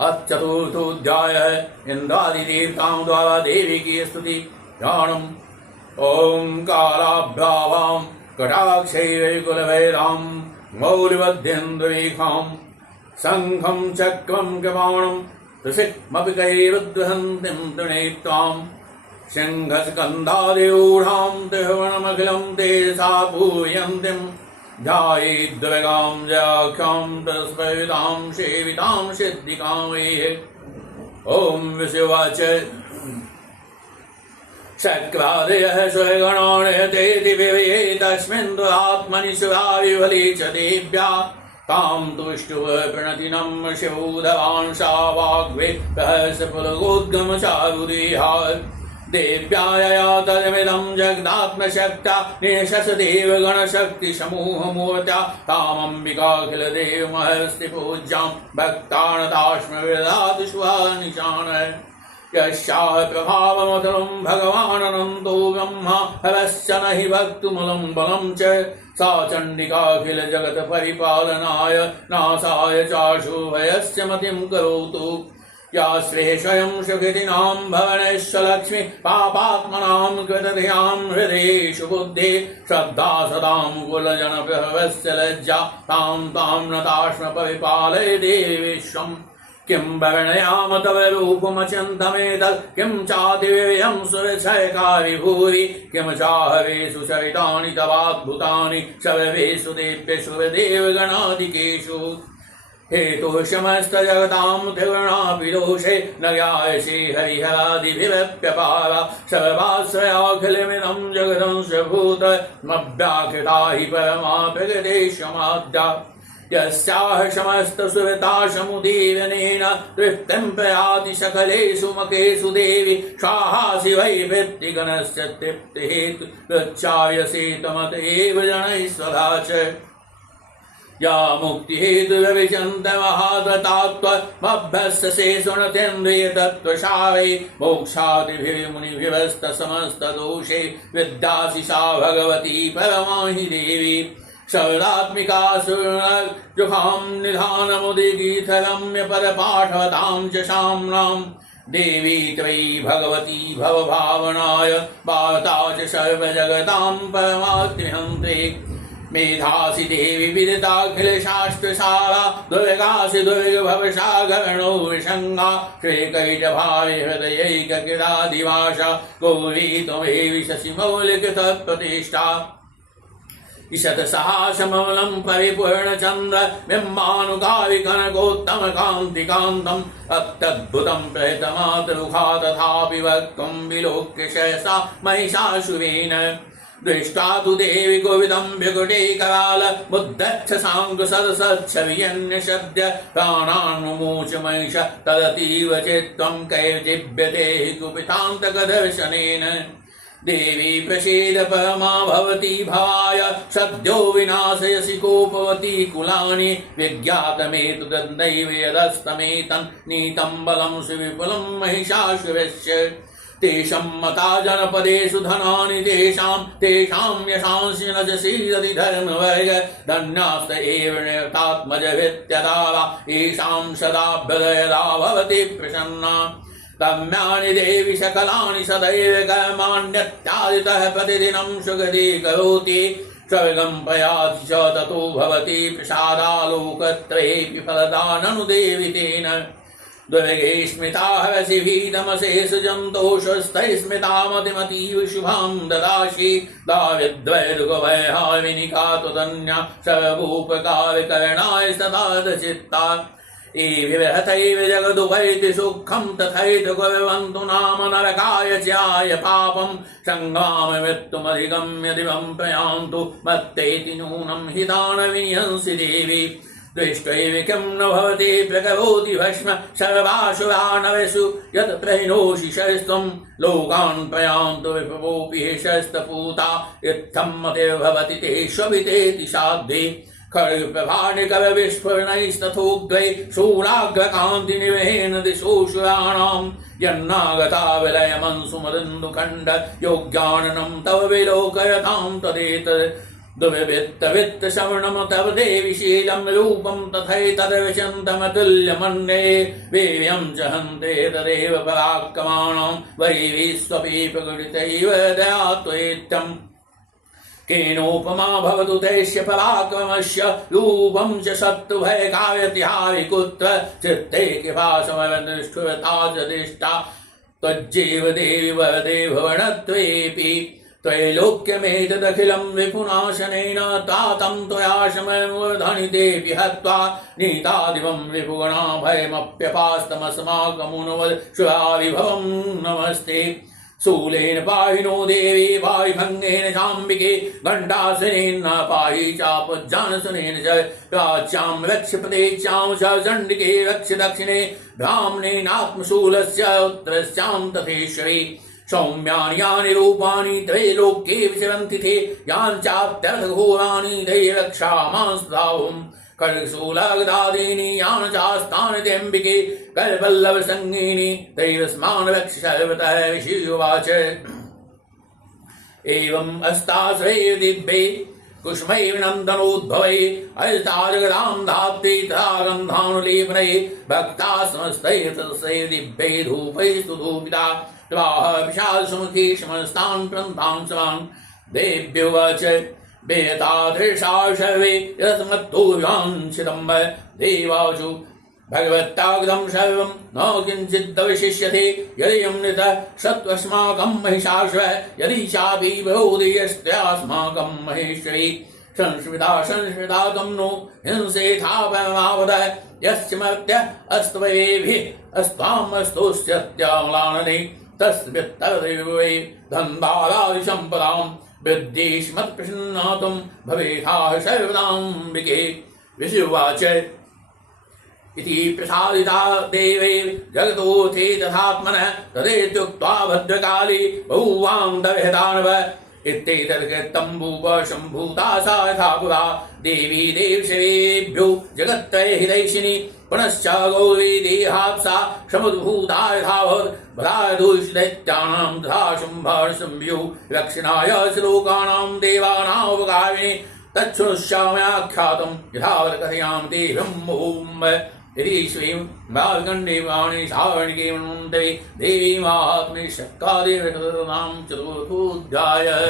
चतुर्थोऽध्यायः इन्द्रादिदेवतां द्वारा देवी की स्तुति ध्यानम्। ओं कालाभ्यावां कटाक्षैरकुलभैरां मौलिवध्यन्द्ररेखां शङ्खं चक्रं कृपाणं त्रिशिखमपि कैरुद्वहन्तीं त्रिनेत्रां सिंहस्कन्धादिरूढां त्रिभुवनमखिलं तेजसा पूजयन्तीं ध्यायेद्वगां जयाख्यां तस्पवितां सेवितां सिद्धिकां वैः। ॐ विशुवाच शक्रादयः स्वगणाणयतेति विवये तस्मिन् दुरात्मनि शिवाविवले च देव्या तां तुष्टुव प्रणतिनं शिवोधवान् सा वाग्वे सहस्रपुलगोद्गमचारुदेहा देव्याया तदमिदं जगदात्मशक्त्या निशसदेव गणशक्तिसमूहमूर्त्या तामम्बिकाखिलदेवमहस्तिपूज्यां भक्तानताश्मविदधातु शुभानिशानः। यस्याः प्रभावमतुलं भगवानन्तो ब्रह्मा हरश्च न हि वक्तुमलं बलं च सा चण्डिकाखिलजगत्परिपालनाय नाशाय चाशुभयस्य मतिं करोतु। या श्री स्वयं सुकृतिनां भवनेश्वलक्ष्मी पापात्मनां कृतधियां हृदयेषु बुद्धि श्रद्धा सदां कुलजनप्रभवस्य लज्जा तां तां नताश्म परिपालय देवी विश्वम्। किं वर्णयाम तव रूपमचिन्तमेतत् किं चातिव्ययं सुरक्षयकारि भूरि किं चाहवेषु चरितानि तवाद्भुतानि सर्वेषु देव्येषु देवगणादिकेषु हेतु समस्तजगतां त्रिगुणापि दोषे न ज्ञायसे हरिहरादिभिरप्यपार सर्वाश्रयाखिलमिदं जगदंशभूत मव्याकृता हि परमा प्रगतेशमाद्या यस्याः समस्तसुरता समुदीरनेन तृप्तिं प्रयाति सकलेषु मकेषु देवि स्वाहासि वै वृत्तिगणस्य तृप्तिहेतु प्रचायसे तमत एव जनैः स्वधा च। या मुक्तिहेतुरविचन्तमहादतात्वमभ्यस्य शेषुणतेन्द्रियतत्त्वशावै मोक्षादिभिर्मुनिभिरस्तसमस्तदोषे विद्यासि सा भगवती परमा हि देवी सर्वात्मिका सुरजुहां निधानमुदिगीतरम्य परपाठवतां च शाम्नां देवी त्वयि भगवती भवभावनाय वार्ता च सर्वजगतां परमात्महन्त्रे मेधासि देवी विदिताखिलशास्त्रसारा दुर्गासि दुर्गभवसागरणो विसङ्गा श्रीकैटभावे हृदयैककिरादिवासा गौरी त्वमेवि शशिमौलिकतत्प्रतिष्ठा ईशतसहासमलं परिपूर्णचन्द्र बिम्बानुकारिकनकोत्तमकान्तिकान्तम् अत्यद्भुतं प्रहितमातरुखा तथापि वक्तुं विलोक्य सहसा महिषासुरेण दृष्टा तु देवी कोविदं विकुटे कराल बुद्धच्छ साङ्गसदसच्छवियन्यशद्य प्राणान्मुमोच महिष तदतीव चित्तं कैर्जिव्यते कुपितान्तकदर्शनेन देवी प्रसीद परमा भवती भवाय सद्यो विनाशयसि कोपवती कुलानि विज्ञातमेतुदन्दैव यदस्तमेतं नीतं बलं सुविपुलं महिषासुरस्य तेषां मता जनपदेषु धनानि तेषां यशांसि न च सीदति धर्मवर्ग धन्यास्त एव नियतात्मजभित्यदावा येषां सदाभ्यदयदा भवति प्रसन्ना रम्याणि देवी सकलानि सदैव कर्माण्यत्यादितः प्रतिदिनं सुगति करोति स्वर्गं प्रयाति च ततो भवति प्रसादालोकत्रयेऽपि फलदाननु देवि तेन दुर्गे स्मिता हरसि भीतमशेषु जन्तोषस्थैः स्मितामतिमतीव शुभां ददासि दाविद्वैर्गुभयहारिणिका त्वदन्या सर्वोपकारकरणाय सदा चित्ता एभिर्हतैव जगदुभैति सुखं तथैव कुर्वन्तु नाम नरकाय च्याय पापं सङ्ग्राम मृत्युमधिगम्य दिवं प्रयान्तु मत्तेति नूनं हि दानविनिहंसि देवी दृष्ट्वैव किं न भवति प्रकरोति भस्म सर्वासुरानवेषु यत् प्रहिनोषि शस्त्रं लोकान् प्रयान्तु विभवोऽपि शस्त्रपूता इत्थं मतिर्भवति तेष्वभितेति साध्वे खड्गप्रभानिकरविस्फुरणैस्तथोग्रै शूराग्रकान्तिनिवहेन दिशोऽसुराणां यन्नागता विलयमंसुमदन्दुखण्ड योग्याननं तव विलोकयतां तदेतत् दुर्वित्त वित्त श्रवणम तव देवि शीलं रूपं तथैतद्विशन्तमतुल्यमन्ये वीर्यं च हन्ते तदेव पराक्रमाणां वै विश्वपि प्रकृतितैव दया त्वेत्यम् केनोपमा भवतु तैस्य पराक्रमस्य रूपं च शत्रुभयकाव्यतिहारि कुत्र चित्ते कृपासमनिष्ठुरता च दिष्टा त्वज्जेव देवि वरदे भुवनत्वेऽपि त्रैलोक्यमेतदखिलं विपुनाशनेन तातं त्वया शमयमूर्धनितेऽपि हत्वा नीतादिवं रिपुगणाभयमप्यपास्तमस्माकमुनवद शुराविभवं नमस्ते शूलेन पाहि नो देवी पाहि भंगेन शाम्बिके घण्टासनेन पाहि चापज्जानसनेन च प्राच्यां रक्षपतेच्यां च चण्डिके रक्ष दक्षिणे ब्राह्मणेनात्मशूलस्य उत्तरस्यां तथेश्वरी सौम्यानि यानि रूपाणि त्रैलोक्ये विचरन्ति ते यानि चाप्यर्थघोराणि ते रक्षामांस्ताहुम् खड्गशूलगदादीनि यानि चास्तानि तेऽम्बिके करवल्लभसङ्गीनि तैरस्मान् रक्ष सर्वतः ऋषियुवाच एवम् अस्ताश्रये दिव्ये कुष्मैर्नन्दनोद्भवै अजिताजगदां धात्रे तथागन्धानुलेपनै भक्ता समस्तैर्तस्यै दिव्यै धूपैः सुधूपिता स्वाह विशालसुमुखी समस्तान् प्रन्तान् स्वान् देव्युवाच वेतादृशा सर्वे रसमत्तोऽवाञ्छितं देवासु भगवत्तागतं सर्वं न किञ्चिदवशिष्यते यदि अमृतः सत्त्वस्माकं महिषाश्व यदि चापि बहुदेयस्त्यास्माकं महेश्वरी संस्मृता तं नो हिंसेथा परमावद यस्य मर्त्य अस्त्वयेभिः अस्त्वामस्तुष्यत्याम्लानने तस्मित्तरदेवै धन्दारादिसम्पदां विद्येष्मत्प्रसन्नातं भवेथाः सर्वदाम्बिके ऋषिर्वाच इति प्रसादिता देवै जगतोऽथे तथात्मनः तदेत्युक्त्वा भद्रकाली बहुवां दविहदानव इत्येतद्कृतं शम्भूता सा यथा पुरा देवी देवशरेभ्यो जगत्त्रयहितैषिणी पुनश्च गौरी देहाप्सा समुद्भूता यथाभवत् बलादुष्दैत्यानां तथा शुम्भर्षम्भ्यो रक्षणाय श्लोकानां देवानामुपकारिणे तच्छृणुष्याम्याख्यातं यथावत् कथयामि ते ब्रह्मोम यदि श्रीं भागण्डे वाणी सावर्णिके मन्वन्तरे देवी माहात्म्ये शक्कादेव चतुर्थोऽध्यायः।